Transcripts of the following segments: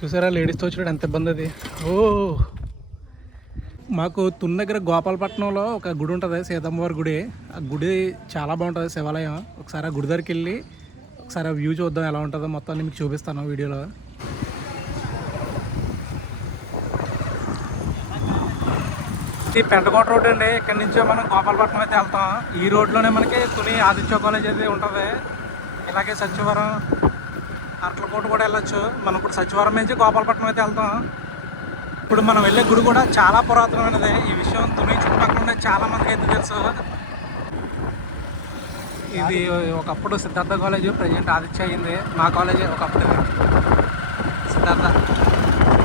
చూసారా లేడీస్తో వచ్చాడు ఎంత ఇబ్బంది అది. ఓ మాకు తుని దగ్గర గోపాలపట్నంలో ఒక గుడి ఉంటుంది, సీతమ్మవారి గుడి. ఆ గుడి చాలా బాగుంటుంది, శివాలయం. ఒకసారి ఆ గుడి దగ్గరికి వెళ్ళి ఒకసారి ఆ వ్యూ చూద్దాం ఎలా ఉంటుందో. మొత్తాన్ని మీకు చూపిస్తాను వీడియోలో. ఈ పెంటకోట రోడ్ అండి. ఇక్కడ నుంచో మనం గోపాలపట్నం అయితే వెళ్తాం. ఈ రోడ్లోనే మనకి తుని ఆదిత్య కాలేజ్ అయితే ఉంటుంది. ఇలాగే సత్యవరం, అట్లకోట కూడా వెళ్ళొచ్చు. మనం ఇప్పుడు సత్యవరం నుంచి గోపాలపట్నం అయితే వెళ్తాం. ఇప్పుడు మనం వెళ్ళే గుడి కూడా చాలా పురాతనమైనది. ఈ విషయం తుని చుట్టుపక్కల ఉండే చాలా మందికి అయితే తెలుసు. ఇది ఒకప్పుడు సిద్ధార్థ కాలేజ్, ప్రజెంట్ ఆదిత్య అయింది. మా కాలేజ్ ఒకప్పుడు సిద్ధార్థ.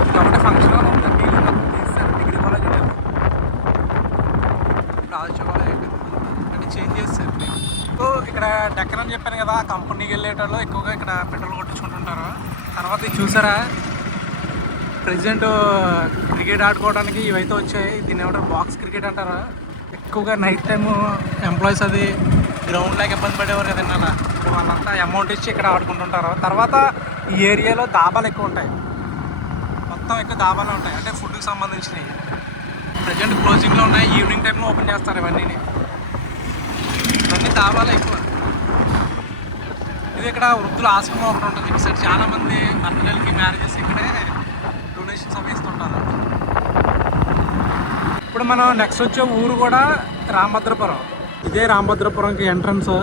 ఇది ఒకటే ఫంక్షన్ ఉందండి, డిగ్రీ కాలేజ్ ఉండేది. ఇప్పుడు ఆదిత్య కాలేజ్ అంటే చేంజ్ చేస్తారు. సో ఇక్కడ డెక్కన్ అని చెప్పాను కదా, ఆ కంపెనీకి వెళ్ళేటప్పుడు ఎక్కువగా ఇక్కడ పెట్రోల్ కొట్టించుకుంటుంటారు. తర్వాత ఇది చూసారా, ప్రెసిడెంట్ క్రికెట్ ఆడుకోవడానికి ఇవైతే వచ్చాయి. దీన్ని ఏమంటారు, బాక్స్ క్రికెట్ అంటారు. ఎక్కువగా నైట్ టైము ఎంప్లాయీస్ అది గ్రౌండ్ లాగా ఇబ్బంది పడేవారు కదండి. అలా వాళ్ళంతా అమౌంట్ ఇచ్చి ఇక్కడ ఆడుకుంటుంటారు. తర్వాత ఈ ఏరియాలో దాబాలు ఎక్కువ ఉంటాయి, మొత్తం ఎక్కువ దాబాలు ఉంటాయి, అంటే ఫుడ్కి సంబంధించినవి. ప్రజెంట్ క్లోజింగ్లో ఉన్నాయి, ఈవినింగ్ టైంలో ఓపెన్ చేస్తారు ఇవన్నీ. ఇవన్నీ దాబాలు ఎక్కువ. ఇది ఇక్కడ వృద్ధుల ఆశ్రమం ఒకటి ఉంటుంది. ఇక్కడ సైడ్ చాలామంది పిల్లలకి మ్యారేజెస్ ఇక్కడే డొనేషన్స్ అవి ఇస్తుంటారు. ఇప్పుడు మనం నెక్స్ట్ వచ్చే ఊరు కూడా రామభద్రపురం. ఇదే రామభద్రపురంకి ఎంట్రన్స్.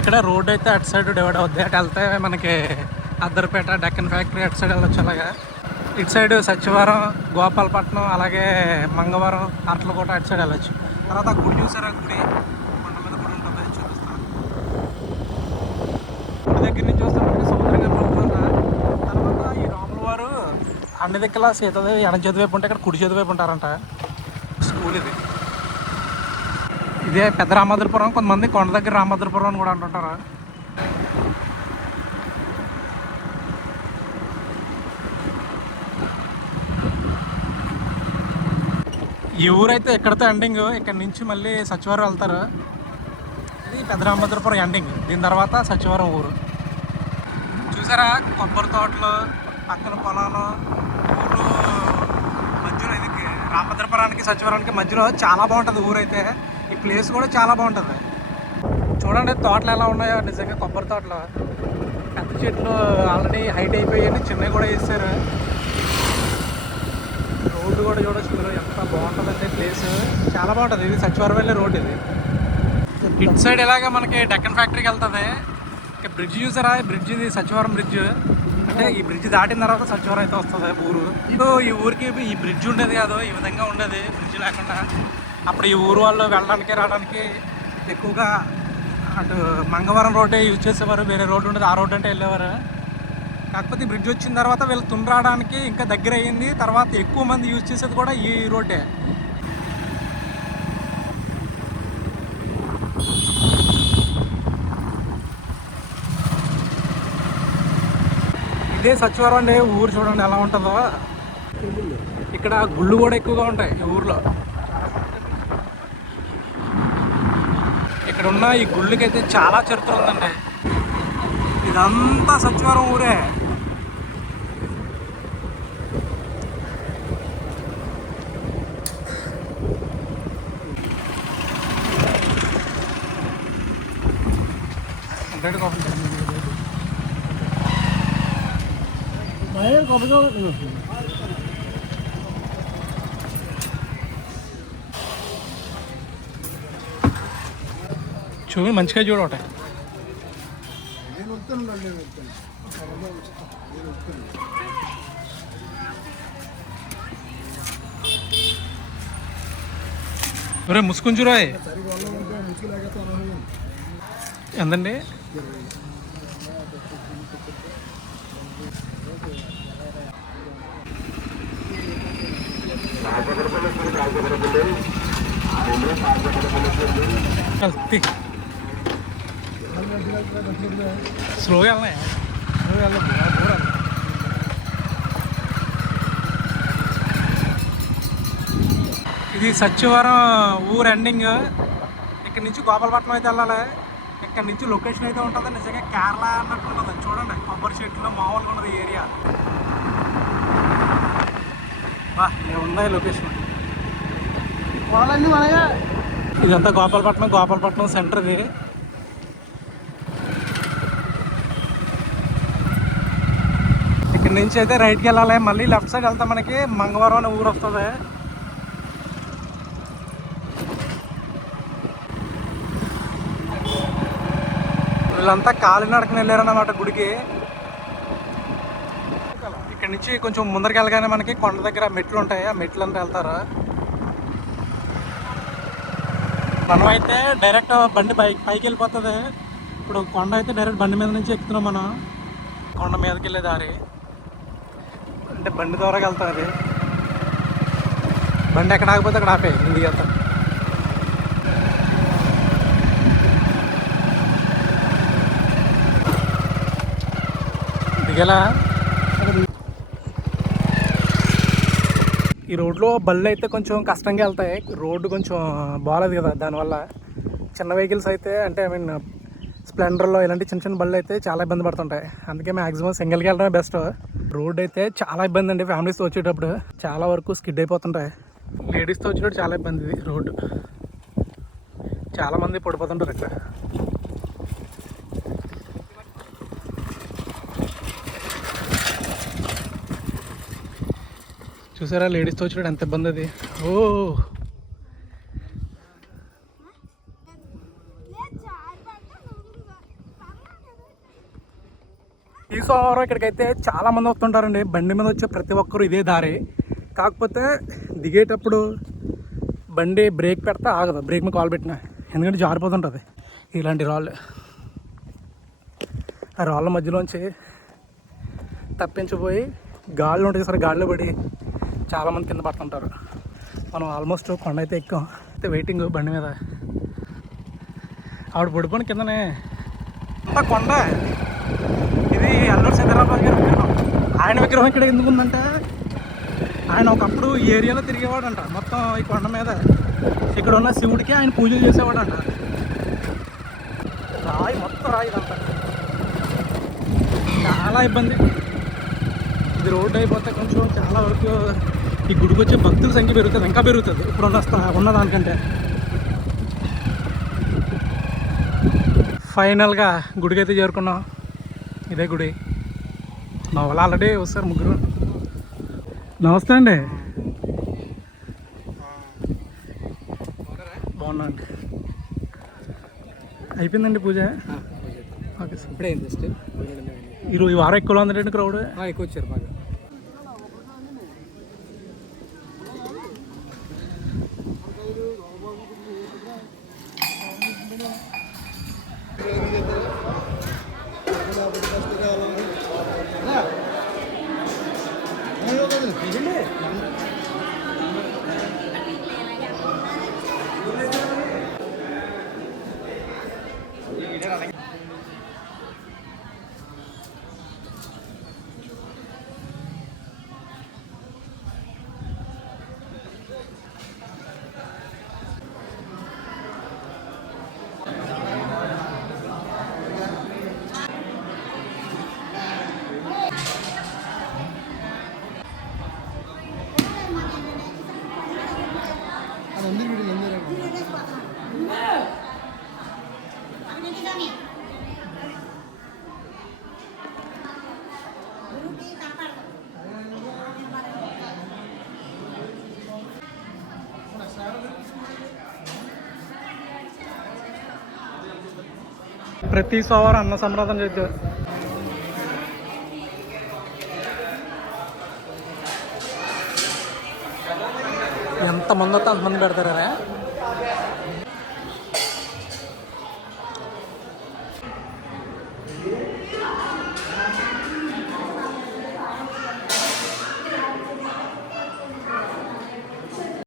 ఇక్కడ రోడ్ అయితే అటు సైడ్ డివైడ్ అవుద్ది. అటు వెళ్తే మనకి అద్దర్పేట, డెక్కన్ ఫ్యాక్టరీ అటు సైడ్ వెళ్ళొచ్చు. అలాగా ఇటు సైడ్ సత్యవరం, గోపాలపట్నం, అలాగే మంగవరం, అట్లకోట అటు సైడ్ వెళ్ళొచ్చు. తర్వాత ఆ గుడి చూసారా, గుడి కొండ మీద గుడి ఉంటుంది, చూపిస్తాను. గుడి దగ్గర నుంచి చూస్తామంటే సముద్రంగా పడుతుందా. తర్వాత ఈ రాముల వారు అన్ని దిక్కులా సీతాదేవి ఎడం చేతి వైపు ఉంటే ఇక్కడ కుడి చేతి వైపు ఉంటారంట. స్కూల్ ఇది. ఇదే పెద్ద రామభద్రపురం. కొంతమంది కొండ దగ్గర రామభద్రపురం అని కూడా అంటుంటారు. ఈ ఊరైతే ఎక్కడితో ఎండింగ్. ఇక్కడ నుంచి మళ్ళీ సచివరం వెళ్తారు. ఇది పెద్ద రామభద్రపురం ఎండింగ్. దీని తర్వాత సచివరం ఊరు. చూసారా కొబ్బరి తోటలు, పక్కన పొలాలు, ఊరు మధ్యలో. ఇది రామభద్రపురానికి సచివరానికి మధ్యలో చాలా బాగుంటుంది ఊరైతే. ఈ ప్లేస్ కూడా చాలా బాగుంటుంది. చూడండి తోటలు ఎలా ఉన్నాయో. నిజంగా కొబ్బరి తోటలు, పెద్ద చెట్లు ఆల్రెడీ హైట్ అయిపోయాయి, చిన్నవి కూడా వేస్తారు. రోడ్డు కూడా చూడొచ్చు ఎంత బాగుంటుందంటే ప్లేస్ చాలా బాగుంటుంది. ఇది సచివరం వెళ్ళే రోడ్. ఇది ఇటు సైడ్ ఇలాగే మనకి డెక్కన్ ఫ్యాక్టరీకి వెళ్తుంది. ఇక బ్రిడ్జ్ చూసారా, ఈ బ్రిడ్జ్ ఇది సచివరం బ్రిడ్జ్. అంటే ఈ బ్రిడ్జ్ దాటిన తర్వాత సచివరం అయితే వస్తుంది ఊరు. ఇప్పుడు ఈ ఊరికి ఈ బ్రిడ్జ్ ఉండేది కాదు, ఈ విధంగా ఉండేది బ్రిడ్జ్ లేకుండా. అప్పుడు ఈ ఊరు వాళ్ళు వెళ్ళడానికి రావడానికి ఎక్కువగా అటు మంగవరం రోడ్డే యూజ్ చేసేవారు. వేరే రోడ్డు ఉండేది, ఆ రోడ్డు అంటే వెళ్ళేవారు. కాకపోతే ఈ బ్రిడ్జ్ వచ్చిన తర్వాత వీళ్ళు తుని రావడానికి ఇంకా దగ్గర అయ్యింది. తర్వాత ఎక్కువ మంది యూజ్ చేసేది కూడా ఈ రోడ్డే. ఇదే సచివరం అండి. ఊరు చూడండి ఎలా ఉంటుందో. ఇక్కడ గుళ్ళు కూడా ఎక్కువగా ఉంటాయి ఈ ఊర్లో. ఇక్కడ ఉన్న ఈ గుళ్ళకైతే చాలా చరిత్ర ఉందండి. ఇదంతా సచివరం ఊరే. చూడు మంచిగా చూడట. ఒరే ముసుకుంచురాయ్ ఎంతండి? స్లోగా వెళ్ళాయి. ఇది సత్యవరం ఊరు ఎండింగ్. ఇక్కడ నుంచి గోపాలపట్నం అయితే వెళ్ళాలి. ఇక్కడ నుంచి లొకేషన్ అయితే ఉంటుంది. నిజంగా కేరళ అన్నట్టు ఉంటుంది. చూడండి కొబ్బరి చెట్లు మామూలుగా ఉన్నది ఏరియా. ఉన్నాయి లొకేషన్. ఇదంతా గోపాలపట్నం సెంటర్. ఇది ఇక్కడ నుంచి అయితే రైట్కి వెళ్ళాలి. మళ్ళీ లెఫ్ట్ సైడ్ వెళ్తే మనకి మంగవరం అనే ఊరు వస్తుంది. వీళ్ళంతా కాలినడకని వెళ్ళారన్నమాట గుడికి. ఇక్కడ నుంచి కొంచెం ముందరికి వెళ్ళగానే మనకి కొండ దగ్గర మెట్లు ఉంటాయి. ఆ మెట్లు అంతా వెళ్తారు. మనం అయితే డైరెక్ట్ బండి పైకి వెళ్ళిపోతుంది. ఇప్పుడు కొండ అయితే డైరెక్ట్ బండి మీద నుంచి ఎక్కుతున్నాం మనం. కొండ మీదకి వెళ్ళే దారి అంటే బండి ద్వారా వెళ్తాం. అది బండి ఎక్కడ ఆగిపోతే అక్కడ ఆపే ఇంటికి వెళ్తాం. దిగేలా ఈ రోడ్లో బళ్ళు అయితే కొంచెం కష్టంగా వెళ్తాయి. రోడ్డు కొంచెం బాగాలేదు కదా, దానివల్ల చిన్న వెహికల్స్ అయితే అంటే స్ప్లెండర్లో ఇలాంటి చిన్న చిన్న బళ్ళు అయితే చాలా ఇబ్బంది పడుతుంటాయి. అందుకే మ్యాక్సిమం సింగిల్కి వెళ్ళడమే బెస్ట్. రోడ్ అయితే చాలా ఇబ్బంది అండి. ఫ్యామిలీస్తో వచ్చేటప్పుడు చాలా వరకు స్కిడ్ అయిపోతుంటాయి. లేడీస్తో వచ్చేటప్పుడు చాలా ఇబ్బంది. ఇది రోడ్డు చాలామంది పడిపోతుంటారు ఇక్కడ. చూసారా లేడీస్తో వచ్చేటప్పుడు ఎంత ఇబ్బంది అది. ఓ ఈ సోమవారం ఇక్కడికైతే చాలా మంది వస్తుంటారండి. బండి మీద వచ్చే ప్రతి ఒక్కరు ఇదే దారి. కాకపోతే దిగేటప్పుడు బండి బ్రేక్ పెడితే ఆగదు, బ్రేక్ మీద కాల్ పెట్టినా, ఎందుకంటే జారిపోతుంటుంది ఇలాంటి రాళ్ళు. ఆ రాళ్ళ మధ్యలోంచి తప్పించిపోయి గాళ్ళు ఉంటుంది సార్, గాల్లో పడి చాలామంది కింద పడుతుంటారు. మనం ఆల్మోస్ట్ కొండ అయితే ఎక్కాం. అయితే వెయిటింగ్ బండి మీద. ఆవిడ పడిపోయిన కిందనే అంతా కొండ. ఇది అల్లూరి సీతారామరాజు గారి విగ్రహం. ఆయన విగ్రహం ఇక్కడ ఎందుకు ఉందంటే ఆయన ఒకప్పుడు ఈ ఏరియాలో తిరిగేవాడంట. మొత్తం ఈ కొండ మీద ఇక్కడ ఉన్న శివుడికి ఆయన పూజలు చేసేవాడంట. రాయి మొత్తం రాయి ఇదంతా. చాలా ఇబ్బంది. ఇది రోడ్డు అయిపోతే కొంచెం చాలా వరకు ఈ గుడికి వచ్చే భక్తుల సంఖ్య పెరుగుతుంది, ఇంకా పెరుగుతుంది ఇప్పుడు ఉన్న దానికంటే. ఫైనల్గా గుడికి అయితే చేరుకున్నాం. ఇదే గుడి. మా వాళ్ళు ఆల్రెడీ వస్తారు ముగ్గురు. నమస్తే అండి. బాగున్నా అండి. అయిపోయిందండి పూజ? Okay sir. ఇప్పుడే ఈ వారం ఎక్కువలో ఉందండి క్రౌడ్. ఎక్కువ వచ్చారు బాగా. ప్రతి సోమవారం అన్న సంప్రదాయం చేద్దాం. ఎంతమంది వస్తే అంతమంది పెడతారా?